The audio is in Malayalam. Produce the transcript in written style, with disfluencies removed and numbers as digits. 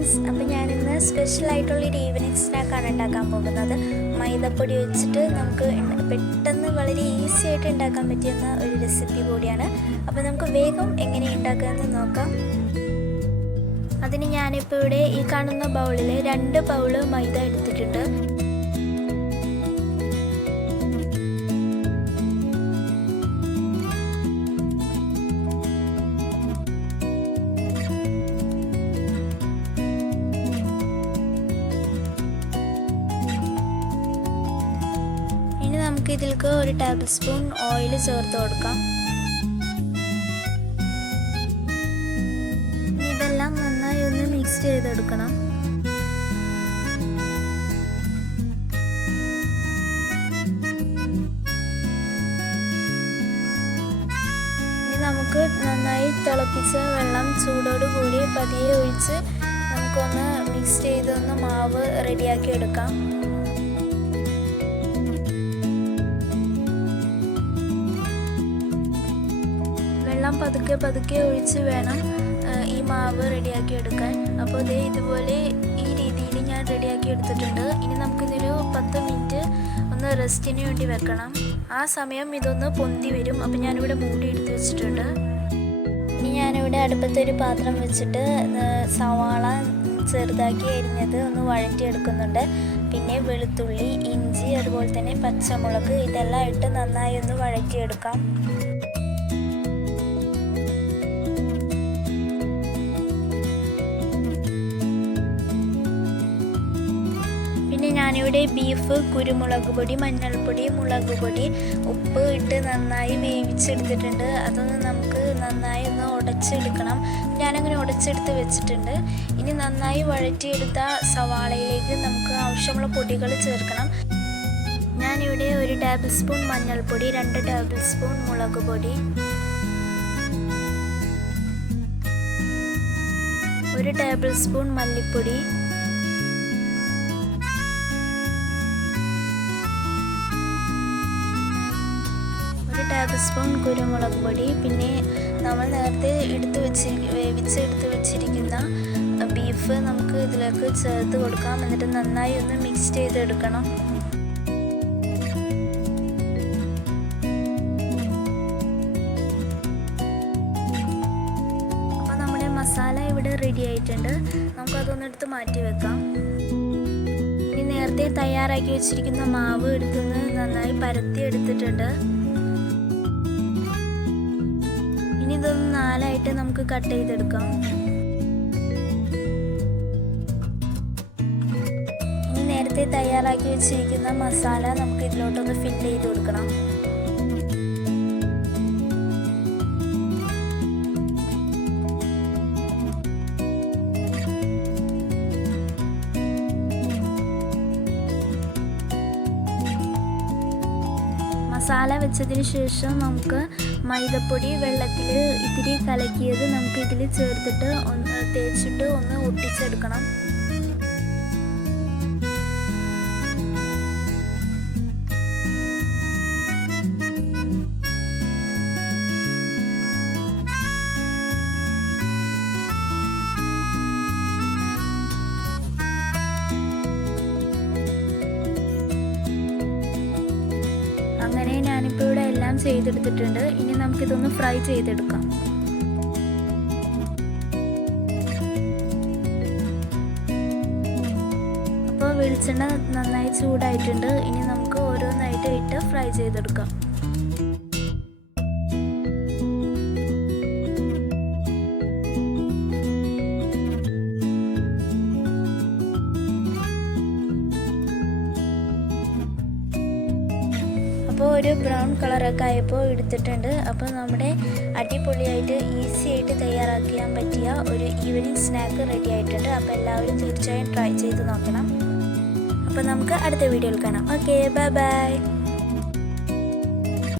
ഫ്രണ്ട്സ്, അപ്പോൾ ഞാനിന്ന് സ്പെഷ്യലായിട്ടുള്ളൊരു ഈവനിങ് സ്നാക്കാണ് ഉണ്ടാക്കാൻ പോകുന്നത്. മൈദപ്പൊടി വെച്ചിട്ട് നമുക്ക് പെട്ടെന്ന് വളരെ ഈസി ആയിട്ട് ഉണ്ടാക്കാൻ പറ്റുന്ന ഒരു റെസിപ്പി കൂടിയാണ്. അപ്പോൾ നമുക്ക് വേഗം എങ്ങനെ ഉണ്ടാക്കാമെന്ന് നോക്കാം. അതിന് ഞാനിപ്പോൾ ഇവിടെ ഈ കാണുന്ന ബൗളിൽ 2 ബൗള് മൈദ എടുത്തിട്ടുണ്ട്. നമുക്ക് ഇതിലേക്ക് 1 ടേബിൾ സ്പൂൺ ഓയിൽ ചേർത്ത് കൊടുക്കാം. ഇതെല്ലാം നന്നായി ഒന്ന് മിക്സ് ചെയ്തെടുക്കണം. ഇനി നമുക്ക് നന്നായി തിളപ്പിച്ച വെള്ളം ചൂടോട് കൂടി പതിയെ ഒഴിച്ച് നമുക്കൊന്ന് മിക്സ് ചെയ്തൊന്ന് മാവ് റെഡിയാക്കി എടുക്കാം. പതുക്കെ ഒഴിച്ച് വേണം ഈ മാവ് റെഡിയാക്കി എടുക്കാൻ. അപ്പോൾ ഇതുപോലെ ഈ രീതിയിൽ ഞാൻ റെഡിയാക്കി എടുത്തിട്ടുണ്ട്. ഇനി നമുക്കിതൊരു 10 മിനിറ്റ് ഒന്ന് റെസ്റ്റിന് വേണ്ടി വെക്കണം. ആ സമയം ഇതൊന്ന് പൊന്തി വരും. അപ്പോൾ ഞാനിവിടെ മൂടി എടുത്ത് വെച്ചിട്ടുണ്ട്. ഇനി ഞാനിവിടെ അടുപ്പത്തൊരു പാത്രം വെച്ചിട്ട് സവാള ചെറുതാക്കി അരിഞ്ഞത് ഒന്ന് വഴറ്റിയെടുക്കുന്നുണ്ട്. പിന്നെ വെളുത്തുള്ളി, ഇഞ്ചി, അതുപോലെ തന്നെ പച്ചമുളക് ഇതെല്ലാം ഇട്ട് നന്നായി ഒന്ന് വഴറ്റിയെടുക്കാം. പിന്നെ ഞാനിവിടെ ബീഫ് കുരുമുളക് പൊടി, മഞ്ഞൾപ്പൊടി, മുളക് പൊടി, ഉപ്പ് ഇട്ട് നന്നായി വേവിച്ചെടുത്തിട്ടുണ്ട്. അതൊന്ന് നമുക്ക് നന്നായി ഒന്ന് ഉടച്ചെടുക്കണം. ഞാനങ്ങനെ ഉടച്ചെടുത്ത് വെച്ചിട്ടുണ്ട്. ഇനി നന്നായി വഴറ്റിയെടുത്ത സവാളയിലേക്ക് നമുക്ക് ആവശ്യമുള്ള പൊടികൾ ചേർക്കണം. ഞാനിവിടെ 1 ടേബിൾ സ്പൂൺ മഞ്ഞൾപ്പൊടി, 2 ടേബിൾ സ്പൂൺ മുളക് പൊടി, 1 ടേബിൾ സ്പൂൺ മല്ലിപ്പൊടി, 1 ടേബിൾ സ്പൂൺ കുരുമുളക് പൊടി, പിന്നെ നമ്മൾ നേരത്തെ വേവിച്ചെടുത്ത് വെച്ചിരിക്കുന്ന ബീഫ് നമുക്ക് ഇതിലേക്ക് ചേർത്ത് കൊടുക്കാം. എന്നിട്ട് നന്നായി ഒന്ന് മിക്സ് ചെയ്തെടുക്കണം. അപ്പോൾ നമ്മുടെ മസാല ഇവിടെ റെഡി ആയിട്ടുണ്ട്. നമുക്കതൊന്നെടുത്ത് മാറ്റി വെക്കാം. ഇനി നേരത്തെ തയ്യാറാക്കി വെച്ചിരിക്കുന്ന മാവ് എടുത്തുനിന്ന് നന്നായി പരത്തി എടുത്തിട്ടുണ്ട്. ഇനി ഇതൊന്ന് 4ആയിട്ട് നമുക്ക് കട്ട് ചെയ്തെടുക്കാം. ഇനി നേരത്തെ തയ്യാറാക്കി വെച്ചിരിക്കുന്ന മസാല നമുക്ക് ഇതിലോട്ടൊന്ന് ഫില്ല് ചെയ്ത് കൊടുക്കണം. മസാല വെച്ചതിന് ശേഷം നമുക്ക് മൈദപ്പൊടി വെള്ളത്തിൽ ഇത്തിരി കലക്കിയത് നമുക്ക് ഇതിൽ ചേർത്തിട്ട് തേച്ചിട്ട് ഒന്ന് ഒട്ടിച്ചെടുക്കണം. അങ്ങനെ ഞാനിപ്പോൾ ഇവിടെ എല്ലാം ചെയ്തെടുത്തിട്ടുണ്ട്. ഇനി നമുക്കിതൊന്ന് ഫ്രൈ ചെയ്തെടുക്കാം. അപ്പോൾ വെളിച്ചെണ്ണ നന്നായി ചൂടായിട്ടുണ്ട്. ഇനി നമുക്ക് ഓരോന്നായിട്ട് ഇട്ട് ഫ്രൈ ചെയ്തെടുക്കാം. അപ്പോൾ ഒരു ബ്രൗൺ കളറൊക്കെ ആയപ്പോൾ എടുത്തിട്ടുണ്ട്. അപ്പോൾ നമ്മുടെ അടിപൊളിയായിട്ട് ഈസി ആയിട്ട് തയ്യാറാക്കാൻ പറ്റിയ ഒരു ഈവനിങ് സ്നാക്ക് റെഡി ആയിട്ടുണ്ട്. അപ്പോൾ എല്ലാവരും തീർച്ചയായും ട്രൈ ചെയ്ത് നോക്കണം. അപ്പോൾ നമുക്ക് അടുത്ത വീഡിയോയിൽ കാണാം. Okay, bye bye.